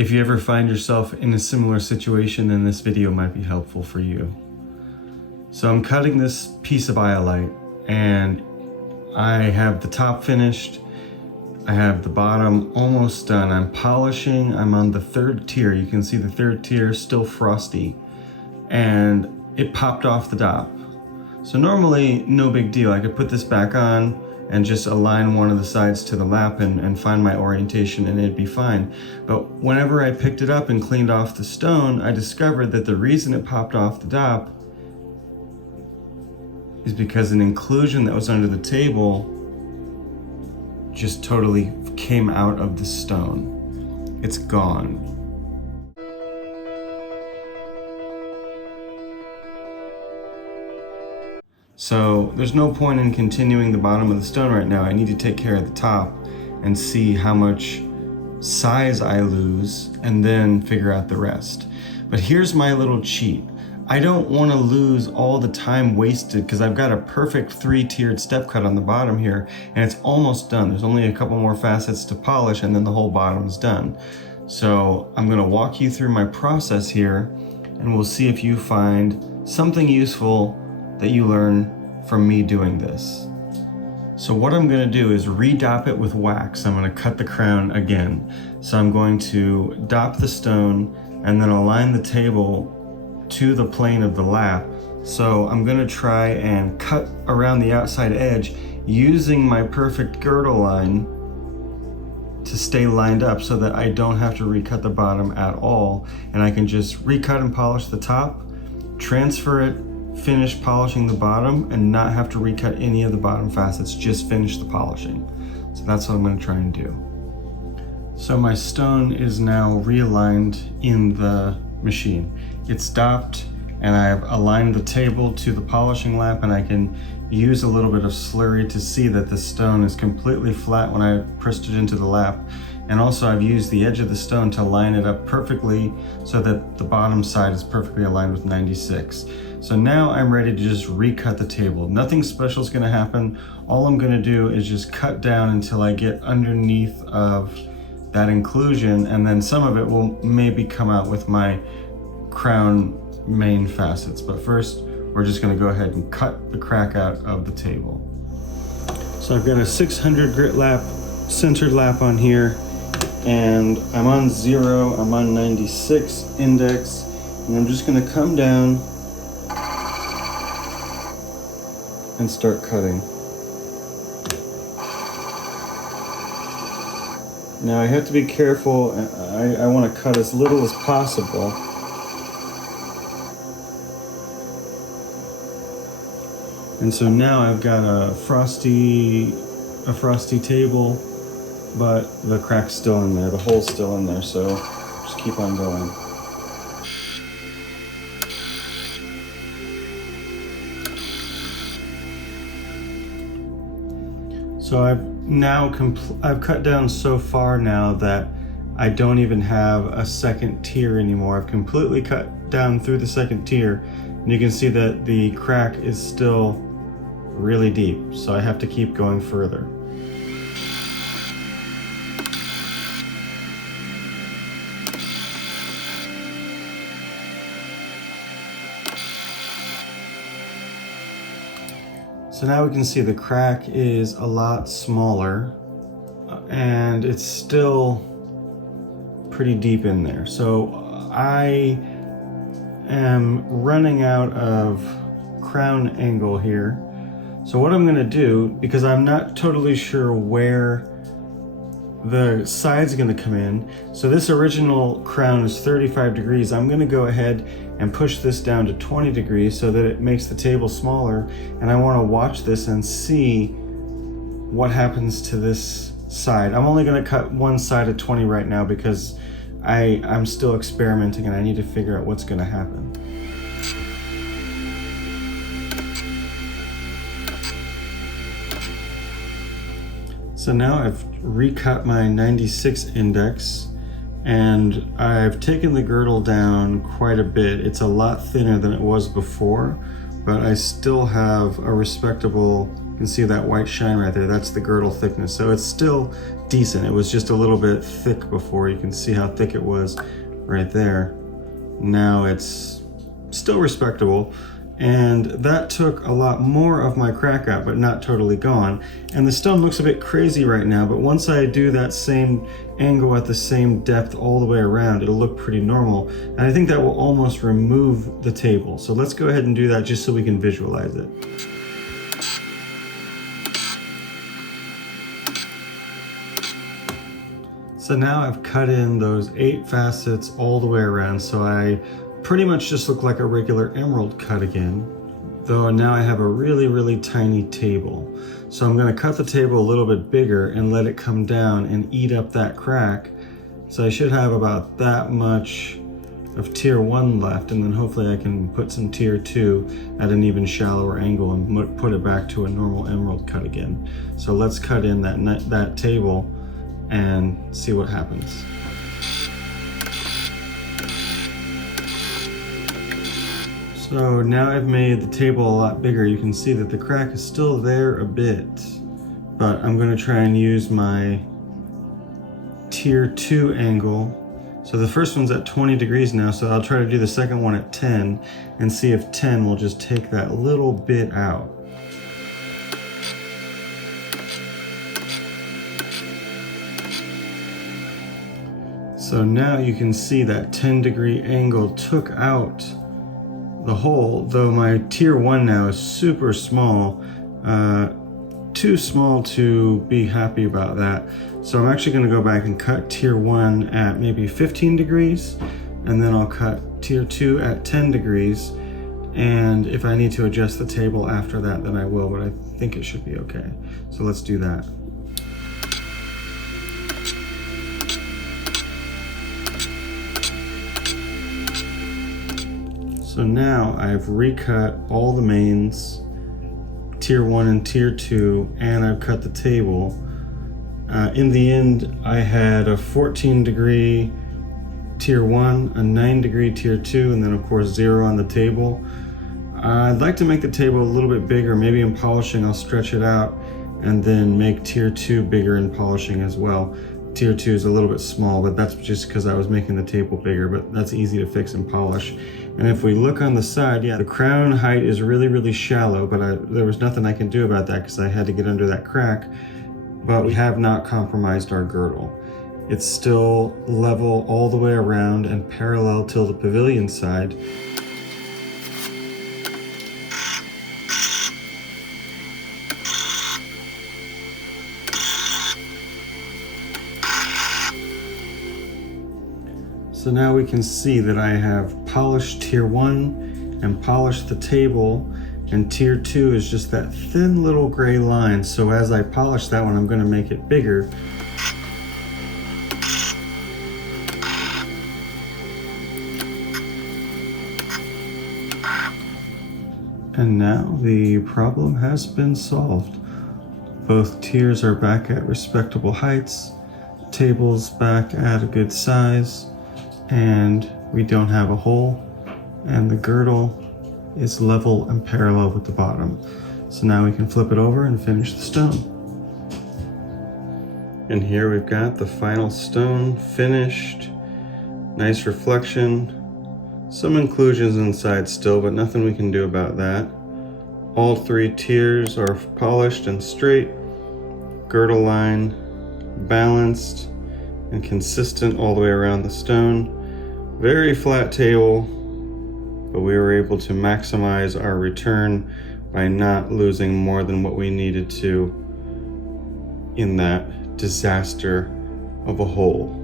If you ever find yourself in a similar situation, then this video might be helpful for you. So I'm cutting this piece of iolite, and I have the top finished. I have the bottom almost done. I'm polishing. I'm on the third tier. You can see the third tier still frosty, and it popped off the dop. So normally, no big deal. I could put this back on and just align one of the sides to the lap and find my orientation, and it'd be fine. But whenever I picked it up and cleaned off the stone, I discovered that the reason it popped off the dop is because an inclusion that was under the table just totally came out of the stone. It's gone. So there's no point in continuing the bottom of the stone right now. I need to take care of the top and see how much size I lose and then figure out the rest. But here's my little cheat. I don't want to lose all the time wasted because I've got a perfect 3-tiered step cut on the bottom here, and it's almost done. There's only a couple more facets to polish and then the whole bottom is done. So I'm going to walk you through my process here, and we'll see if you find something useful that you learn from me doing this. So what I'm going to do is re-dop it with wax. I'm going to cut the crown again. So I'm going to dop the stone and then align the table to the plane of the lap. So I'm going to try and cut around the outside edge using my perfect girdle line to stay lined up so that I don't have to recut the bottom at all, and I can just recut and polish the top, transfer it, finish polishing the bottom, and not have to recut any of the bottom facets, just finish the polishing. So that's what I'm going to try and do. So my stone is now realigned in the machine. It's dopped, and I've aligned the table to the polishing lap, and I can use a little bit of slurry to see that the stone is completely flat when I pressed it into the lap. And also I've used the edge of the stone to line it up perfectly so that the bottom side is perfectly aligned with 96. So now I'm ready to just recut the table. Nothing special is going to happen. All I'm going to do is just cut down until I get underneath of that inclusion, and then some of it will maybe come out with my crown main facets. But first, we're just going to go ahead and cut the crack out of the table. So I've got a 600 grit lap, centered lap on here, and I'm on 0, I'm on 96 index, and I'm just going to come down and start cutting. Now I have to be careful. I want to cut as little as possible. And so now I've got a frosty table, but the crack's still in there, the hole's still in there, so just keep on going. So I've cut down so far now that I don't even have a second tier anymore. I've completely cut down through the second tier, and you can see that the crack is still really deep, so I have to keep going further. So now we can see the crack is a lot smaller, and it's still pretty deep in there. So I am running out of crown angle here. So what I'm gonna do, because I'm not totally sure where the side's gonna come in, so this original crown is 35 degrees, I'm gonna go ahead and push this down to 20 degrees so that it makes the table smaller, and I wanna watch this and see what happens to this side. I'm only gonna cut one side at 20 right now because I'm still experimenting and I need to figure out what's gonna happen. So now I've recut my 96 index, and I've taken the girdle down quite a bit. It's a lot thinner than it was before, but I still have a respectable, you can see that white shine right there, that's the girdle thickness. So it's still decent. It was just a little bit thick before. You can see how thick it was right there. Now it's still respectable. And that took a lot more of my crack out, but not totally gone. And the stone looks a bit crazy right now, but once I do that same angle at the same depth all the way around, it'll look pretty normal. And I think that will almost remove the table. So let's go ahead and do that just so we can visualize it. So now I've cut in those 8 facets all the way around, so I pretty much just look like a regular emerald cut again, though now I have a really tiny table. So I'm going to cut the table a little bit bigger and let it come down and eat up that crack. So I should have about that much of tier 1 left, and then hopefully I can put some tier 2 at an even shallower angle and put it back to a normal emerald cut again. So let's cut in that table and see what happens. So now I've made the table a lot bigger. You can see that the crack is still there a bit, but I'm going to try and use my tier 2 angle. So the first one's at 20 degrees now, so I'll try to do the second one at 10 and see if 10 will just take that little bit out. So now you can see that 10-degree angle took out the hole, though my tier 1 now is super small, too small to be happy about that. So I'm actually going to go back and cut tier 1 at maybe 15 degrees, and then I'll cut tier 2 at 10 degrees, and if I need to adjust the table after that, then I will, but I think it should be okay. So let's do that. So now I've recut all the mains, tier 1 and tier 2, and I've cut the table. In the end, I had a 14-degree tier 1, a 9-degree tier 2, and then of course 0 on the table. I'd like to make the table a little bit bigger. Maybe in polishing I'll stretch it out and then make tier 2 bigger in polishing as well. Tier 2 is a little bit small, but that's just because I was making the table bigger, but that's easy to fix and polish. And if we look on the side, yeah, the crown height is really shallow, but there was nothing I can do about that because I had to get under that crack. But we have not compromised our girdle. It's still level all the way around and parallel till the pavilion side. So now we can see that I have polished tier 1 and polished the table, and tier 2 is just that thin little gray line. So as I polish that one, I'm going to make it bigger. And now the problem has been solved. Both tiers are back at respectable heights, tables back at a good size, and we don't have a hole, and the girdle is level and parallel with the bottom. So now we can flip it over and finish the stone. And here we've got the final stone finished. Nice reflection. Some inclusions inside still, but nothing we can do about that. All 3 tiers are polished and straight. Girdle line balanced and consistent all the way around the stone. Very flat table, but we were able to maximize our return by not losing more than what we needed to in that disaster of a hole.